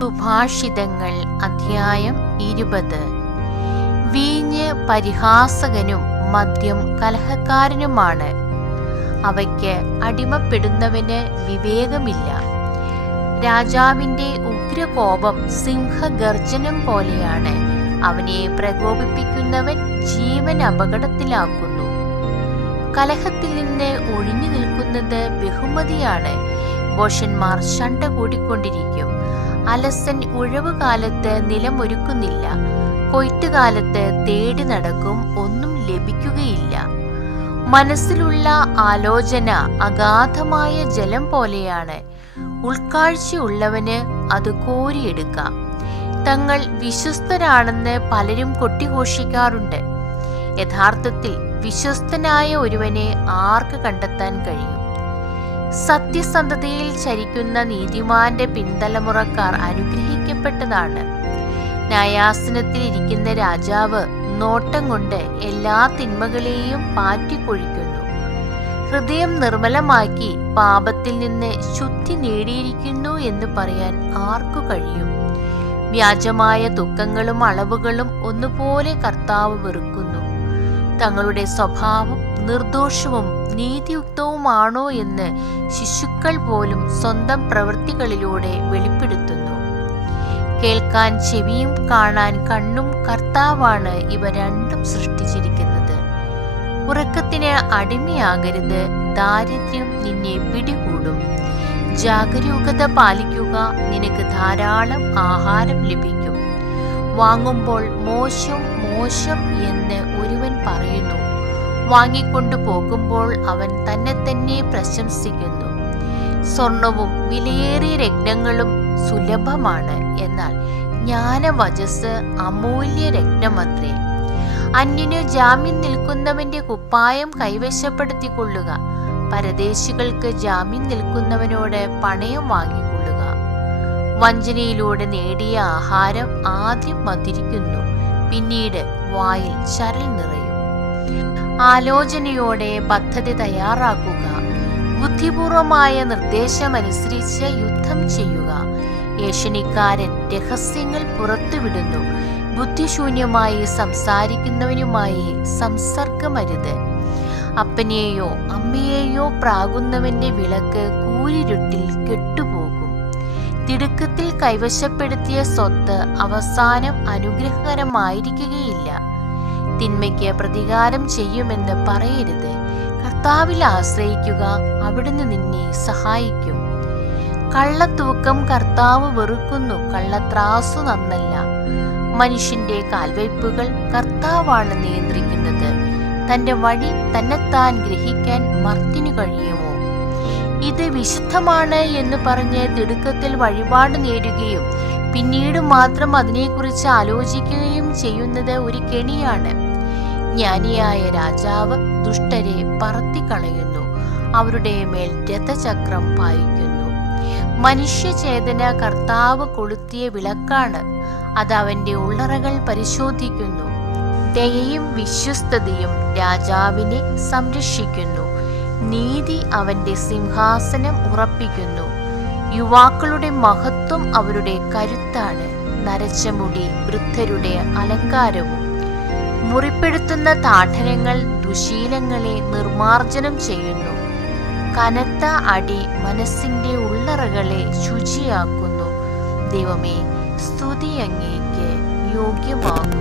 സുഭാഷിതങ്ങൾ അധ്യായം 20. വീഞ്ഞ് പരിഹാസകനും മദ്യം കലഹക്കാരനുമാണ്. അവയ്ക്ക് അടിമപ്പെടുന്നവന് വിവേകമില്ല. രാജാവിന്റെ ഉഗ്രകോപം സിംഹഗർജനം പോലെയാണ്. അവനെ പ്രകോപിപ്പിക്കുന്നവൻ ജീവൻ അപകടത്തിലാക്കുന്നു. കലഹത്തിൽ നിന്ന് ഒഴിഞ്ഞു നിൽക്കുന്നത് ബഹുമതിയാണ്. ഭോഷന്മാർ ശണ്ട കൂടിക്കൊണ്ടിരിക്കും. അലസൻ ഉഴവുകാലത്ത് നിലമൊരുക്കുന്നില്ല. കൊയ്ത്തുകാലത്ത് തേടി നടക്കും, ഒന്നും ലഭിക്കുകയില്ല. മനസ്സിലുള്ള ആലോചന അഗാധമായ ജലം പോലെയാണ്. ഉൾക്കാഴ്ചയുള്ളവന് അത് കോരിയെടുക്കാം. തങ്ങൾ വിശ്വസ്തരാണെന്ന് പലരും കൊട്ടിഘോഷിക്കാറുണ്ട്. യഥാർത്ഥത്തിൽ വിശ്വസ്തനായ ഒരുവനെ ആർക്ക് കണ്ടെത്താൻ കഴിയും? സത്യസന്ധതയിൽ ചരിക്കുന്ന നീതിമാന്റെ പിൻതലമുറക്കാർ അനുഗ്രഹിക്കപ്പെട്ടതാണ്. ന്യായാസനത്തിൽ ഇരിക്കുന്ന രാജാവ് നോട്ടം കൊണ്ട് എല്ലാ തിന്മകളെയും പാറ്റിക്കൊഴിക്കുന്നു. ഹൃദയം നിർമ്മലമാക്കി പാപത്തിൽ നിന്ന് ശുദ്ധി നേടിയിരിക്കുന്നു എന്ന് പറയാൻ ആർക്കു കഴിയും? വ്യാജമായ ദുഃഖങ്ങളും അളവുകളും ഒന്നുപോലെ കർത്താവ് വെറുക്കുന്നു. തങ്ങളുടെ സ്വഭാവം നിർദോഷവും നീതിയുക്തവുമാണോ എന്ന് ശിശുക്കൾ പോലും സ്വന്തം പ്രവൃത്തികളിലൂടെ വെളിപ്പെടുത്തുന്നു. കേൾക്കാൻ ചെവിയും കാണാൻ കണ്ണും കർത്താവാണ് ഇവ രണ്ടും സൃഷ്ടിച്ചിരിക്കുന്നത്. ഉറക്കത്തിന് അടിമയാകരുത്, ദാരിദ്ര്യം നിന്നെ പിടികൂടും. ജാഗരൂകത പാലിക്കുക, നിനക്ക് ധാരാളം ആഹാരം ലഭിക്കും. വാങ്ങുമ്പോൾ മോശം മോശം എന്ന് ഒരുവൻ പറയുന്നു, വാങ്ങിക്കൊണ്ടു പോകുമ്പോൾ അവൻ തന്നെ തന്നെ പ്രശംസിക്കുന്നു. സ്വർണവും വിലയേറിയ രത്നങ്ങളും സുലഭമാണ്, എന്നാൽ ജ്ഞാനവചസ് അമൂല്യ രത്നമത്രേ. അന്യന് ജാമ്യം നിൽക്കുന്നവന്റെ കുപ്പായം കൈവശപ്പെടുത്തിക്കൊള്ളുക. പരദേശികൾക്ക് ജാമ്യം നിൽക്കുന്നവനോട് പണയം വാങ്ങിക്കൊള്ളുക. വഞ്ചനയിലൂടെ നേടിയ ആഹാരം ആദ്യം മധുരിക്കുന്നു, പിന്നീട് വായിൽ ചരൽ നിറയും. ആലോചനയോടെ പദ്ധതി തയ്യാറാക്കുക. ബുദ്ധിപൂർവമായ നിർദ്ദേശമനുസരിച്ച് യുദ്ധം ചെയ്യുക. ഏഷണിക്കാരൻ രഹസ്യങ്ങൾ പുറത്തുവിടുന്നു. ബുദ്ധിശൂന്യമായി സംസാരിക്കുന്നവനുമായി സംസർഗമരുത്. അപ്പനെയോ അമ്മയെയോ പ്രാകുന്നവന്റെ വിളക്ക് കൂരിരുട്ടിൽ കെട്ടുപോകും. തിടുക്കത്തിൽ കൈവശപ്പെടുത്തിയ സ്വത്ത് അവസാനം അനുഗ്രഹകരമായിരിക്കുകയില്ല. തിന്മയ്ക്ക് പ്രതികാരം ചെയ്യുമെന്ന് പറയരുത്. കർത്താവിൽ ആശ്രയിക്കുക, അവിടുന്ന് നിന്നെ സഹായിക്കും. കള്ളത്തൂക്കം കർത്താവ് വെറുക്കുന്നു, കള്ളത്രാസു നന്നല്ല. മനുഷ്യന്റെ കാൽവയ്പുകൾ കർത്താവാണ് നിയന്ത്രിക്കുന്നത്. തന്റെ വഴി തന്നെത്താൻ ഗ്രഹിക്കാൻ മർത്തിനു കഴിയുമോ? ഇത് വിശുദ്ധമാണ് എന്ന് പറഞ്ഞ് തിടുക്കത്തിൽ വഴിപാട് നേടുകയും പിന്നീട് മാത്രം അതിനെക്കുറിച്ച് ആലോചിക്കുകയും ചെയ്യുന്നത് ഒരു കെണിയാണ്. ജ്ഞാനിയായ രാജാവ് ദുഷ്ടരെ പറത്തിക്കളയുന്നു, അവരുടെ മേൽ രഥചക്രം പായിക്കുന്നു. മനുഷ്യചേതന കർത്താവ് കൊളുത്തിയ വിളക്കാണ്, അത് അവന്റെ ഉള്ളറകൾ പരിശോധിക്കുന്നു. ദയയും വിശ്വസ്തതയും രാജാവിനെ സംരക്ഷിക്കുന്നു. നീതി അവന്റെ സിംഹാസനം ഉറപ്പിക്കുന്നു. യുവാക്കളുടെ മഹത്വം അവരുടെ കരുത്താണ്. നരച്ച മുടി വൃദ്ധരുടെ അലങ്കാരവും. മുറിപ്പെടുത്തുന്ന താഠനങ്ങൾ ദുശീലങ്ങളെ നിർമാർജനം ചെയ്യുന്നു. കനത്ത അടി മനസ്സിന്റെ ഉള്ളറകളെ ശുചിയാക്കുന്നു. ദൈവമേ, സ്തുതി അങ്ങേക്ക് യോഗ്യമാകുന്നു.